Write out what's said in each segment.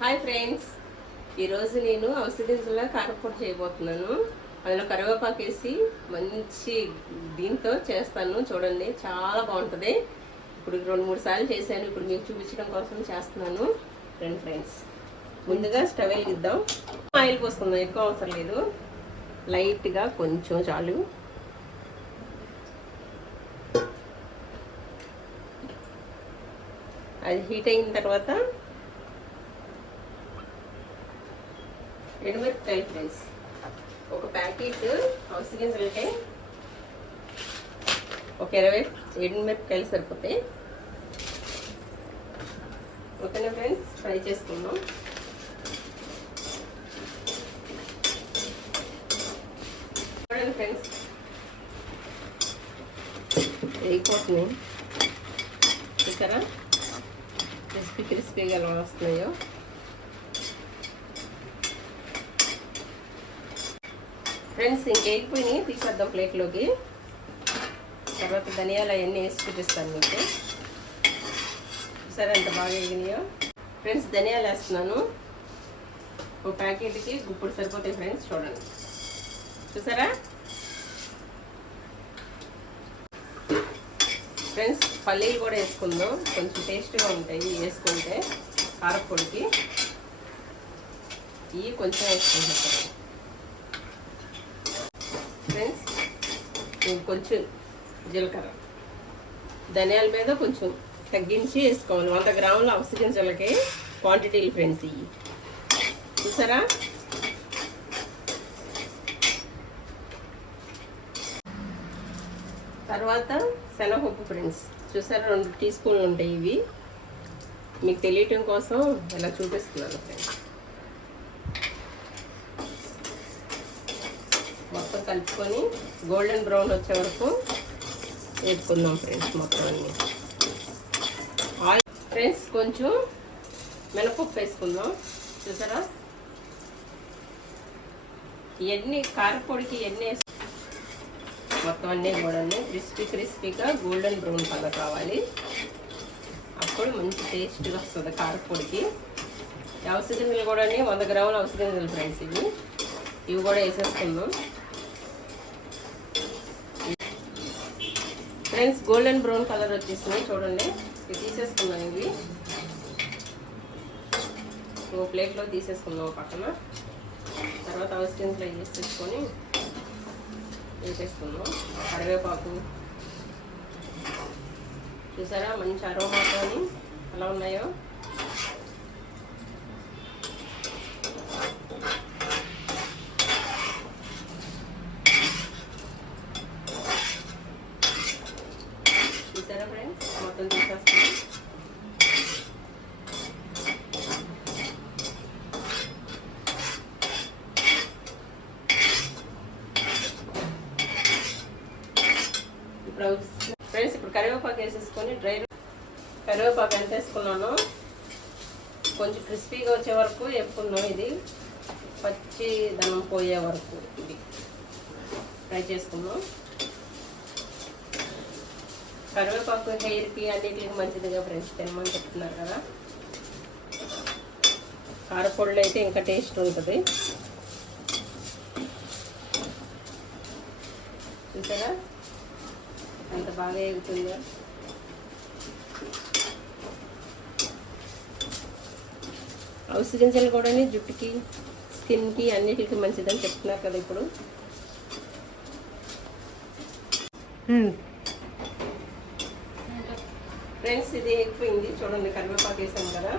Hi friends, ఈరోజు నేను ఔషధించుల కారపొడి చేయబోతున్నాను. అందులో కరివేపాకు వేసి మంచి దీంతో చేస్తాను. చూడండి, చాలా బాగుంటుంది. ఇప్పుడు 2-3 సార్లు చేశాను. ఇప్పుడు మీకు చూపించడం కోసం చేస్తున్నాను. రండి ఫ్రెండ్స్, ముందుగా స్టవ్ వెలిగిద్దాం. ఆయిల్ పోసుకుందాం, ఎక్కువ అవసరం లేదు, లైట్గా కొంచెం చాలు. అది హీట్ అయిన తర్వాత ఎండుమిరపకాయలు ఫ్రెండ్స్, ఒక ప్యాకెట్ హౌస్ గింజలకే ఒక 20 ఎండుమిరపకాయలు సరిపోతాయి. ఓకేనా ఫ్రెండ్స్, ఫ్రై చేసుకుందాం. చూడండి ఫ్రెండ్స్, వేగిపోతున్నాయి. చూసారా క్రిస్పీగా ఎలా వస్తున్నాయో. ఫ్రెండ్స్, ఇంకేగిపోయినాయి, తీసేద్దాం ప్లేట్లోకి. తర్వాత ధనియాలు అవన్నీ వేసి చూపిస్తాను మీకు. సరే, ఎంత బాగా వేగినాయో. ఫ్రెండ్స్, ధనియాలు వేస్తున్నాను. ఒక ప్యాకెట్కి గుప్పుడు సరిపోతాయి ఫ్రెండ్స్. చూడండి, చూసారా ఫ్రెండ్స్. పల్లీలు కూడా వేసుకుందాం, కొంచెం టేస్ట్గా ఉంటాయి వేసుకుంటే కారపొడికి. ఇవి కొంచెం వేసుకుంటాం ఫ్రెండ్స్. కొంచెం జీలకర్ర, ధనియాల మీద కొంచెం తగ్గించి వేసుకోవాలి. 100 గ్రాముల అవిసె గింజలకి క్వాంటిటీలు ఫ్రెండ్స్ ఇవి. చూసారా, తర్వాత శనగపప్పు ఫ్రెండ్స్. చూసారా, 2 టీ స్పూన్లు ఉంటాయి ఇవి. మీకు తెలియటం కోసం ఇలా చూపిస్తున్నాను ఫ్రెండ్స్. మొత్తం కలుపుకొని గోల్డెన్ బ్రౌన్ వచ్చే వరకు వేసుకుందాం ఫ్రెండ్స్ మొత్తం అన్నీ. ఆయిల్ ఫ్రెండ్స్, కొంచెం మినపప్పు వేసుకుందాం. చూసారా, ఇవన్నీ కారపొడికి ఇవన్నీ మొత్తం అన్నీ కూడా క్రిస్పీగా గోల్డెన్ బ్రౌన్ కలర్ కావాలి. అప్పుడు మంచి టేస్ట్గా వస్తుంది కారపొడికి. అవిసె గింజలు కూడా 100 గ్రాముల అవిసె గింజలు ఫ్రెండ్స్ ఇవి కూడా వేసేసుకుందాం ఫ్రెండ్స్. గోల్డెన్ బ్రౌన్ కలర్ వచ్చేసినాయి చూడండి. ఇవి తీసేసుకున్నాం. ఇవి ఓ ప్లేట్లో తీసేసుకుందాం పక్కన. తర్వాత అవిసె గింజలు వేసేసుకొని వేసేసుకుందాం. కరివేపాకు చూసారా, మంచి అరోమాతో ఎలా ఉన్నాయో. చూసారా ఫ్రెండ్స్, మొత్తం తీసేస్తున్నాం. ఫ్రెండ్స్, ఇప్పుడు కరివేపాకు వేసేసుకొని కరివేపాకు ఎంత వేసుకున్నాను, కొంచెం క్రిస్పీగా వచ్చే వరకు వేపుకున్నాం. ఇది పచ్చి దనం పోయే వరకు ఇది ఫ్రై చేసుకున్నాం. కరివేపాకు హెయిర్కి అన్నిటికి మంచిదిగా ఫ్రెండ్స్, తినమని చెప్తున్నారు కదా. కారపొడిలో అయితే ఇంకా టేస్ట్ ఉంటుంది. చూసారా ఎంత బాగా ఎగుతుందో. అవిసె గింజలు కూడా జుట్టుకి, స్కిన్కి అన్నిటికి మంచిదని చెప్తున్నారు కదా ఇప్పుడు. ఫ్రెండ్స్, ఇది ఎగిపోయింది చూడండి. కరివేపాకు వేసాం కదా,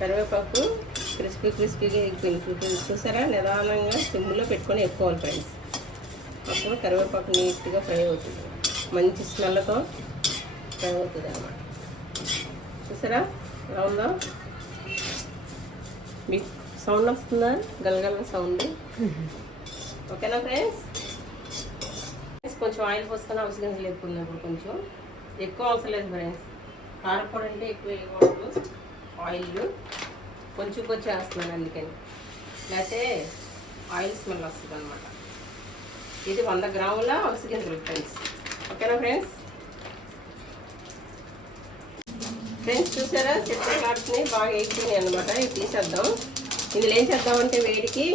కరివేపాకు క్రిస్పీగా ఎగిపోయింది. చూసారా, నిదానంగా సిమ్లో పెట్టుకొని ఎక్కువాలి ఫ్రెండ్స్. అప్పుడు కరివేపాకు నీట్గా ఫ్రై అవుతుంది, మంచి స్మెల్తో ఫ్రై అవుతుంది అన్నమాట. చూసారా ఎలా ఉందో. మీకు సౌండ్ వస్తుందా, గలగల సౌండ్. ఓకేనా ఫ్రెండ్స్. కొంచెం ఆయిల్ పోసుకొని అవిసె గింజలు వేసుకుందాం. ఇప్పుడు కొంచెం ఎక్కువ అవసరం లేదు ఫ్రెండ్స్. కారపొడి అంటే ఎక్కువ వేయకూడదు. ఆయిల్ కొంచెం వేస్తున్నాను అందుకని, లేకపోతే ఆయిల్ స్మెల్ వస్తుంది అనమాట. ఇది 100 గ్రాముల అవిసె గింజలు ఫ్రెండ్స్. ఓకేనా ఫ్రెండ్స్. ఫ్రెండ్స్ చూసారా చిట్టకాడుతున్నాయి, బాగా వేగిపోయినాయి అనమాట. ఇవి తీసేద్దాం. ఇందులో ఏం చేద్దామంటే వేడికి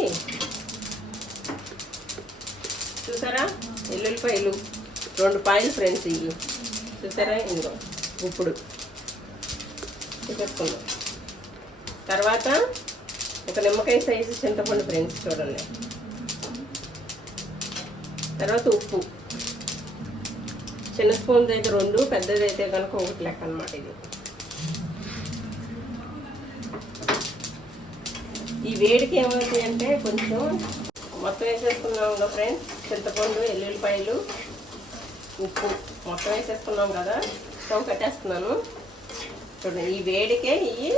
చూసారా ఎల్లుల్లిపాయలు 2 పాయలు ఫ్రెండ్స్. ఇవి చూసారా ఇందులో ఇప్పుడు చూసేసుకుందాం. తర్వాత ఒక నిమ్మకాయ సైజు చింతపండు ఫ్రెండ్స్ చూడండి. తర్వాత ఉప్పు చిన్న స్పూన్ అయితే 2, పెద్దది అయితే కనుక 1 లెక్క అనమాట. ఇది ఈ వేడికి ఏమవుతాయి అంటే కొంచెం మొత్తం వేసేసుకున్నాం ఫ్రెండ్స్. చింతపండు, ఎల్లుల్లిపాయలు, ఉప్పు మొత్తం వేసేసుకున్నాం కదా. స్టవ్ కట్టేస్తున్నాను చూడండి. ఈ వేడికే ఇవి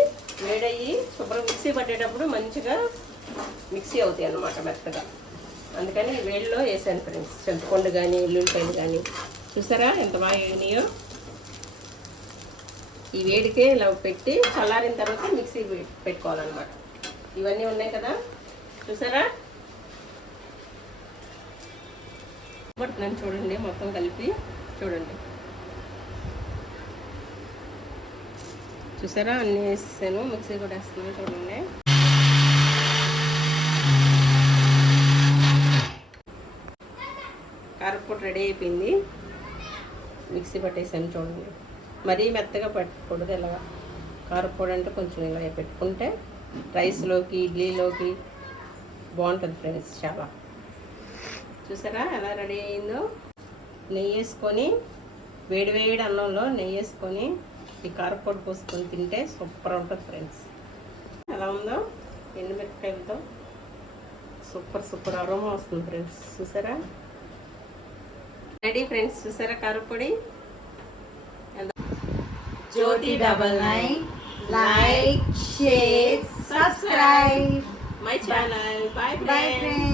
వేడయ్యి శుభ్రం మిక్సీ పట్టేటప్పుడు మంచిగా మిక్సీ అవుతాయి అన్నమాట మెత్తగా. అందుకని ఈ వేడిలో వేసాను ఫ్రెండ్స్. చింతపండు కానీ ఎల్లుల్లిపాయలు కానీ చూసారా ఎంత బాగా వేగినాయో. ఈ వేడికే ఇలా పెట్టి చల్లారిన తర్వాత మిక్సీ పెట్టుకోవాలన్నమాట. ఇవన్నీ ఉన్నాయి కదా చూసారా. పడుతున్నాను చూడండి, మొత్తం కలిపి చూడండి. చూసారా అన్నీ వేసాను, మిక్సీ కూడా వేస్తున్నాను చూడండి. కారపొడి రెడీ అయిపోయింది. మిక్సీ పట్టేసాను చూడండి. మరీ మెత్తగా పట్టకూడదు. ఇలాగా కారపొడి అంటే కొంచెం ఇలా పెట్టుకుంటే రైస్లోకి ఇడ్లీలోకి బాగుంటుంది ఫ్రెండ్స్ చాలా. చూసారా ఎలా రెడీ అయిందో. నెయ్యి వేసుకొని వేడివేడి అన్నంలో నెయ్యి వేసుకొని ఈ కారపొడి పోసుకొని తింటే సూపర్ ఉంటుంది ఫ్రెండ్స్. ఎలా ఉందో ఎండుమిరపకాయలతో సూపర్ అరోమా వస్తుంది ఫ్రెండ్స్. చూసారా రెడీ ఫ్రెండ్స్. చూసారా కారపొడి. Jyoti 99 like, share, subscribe my channel. Bye friends.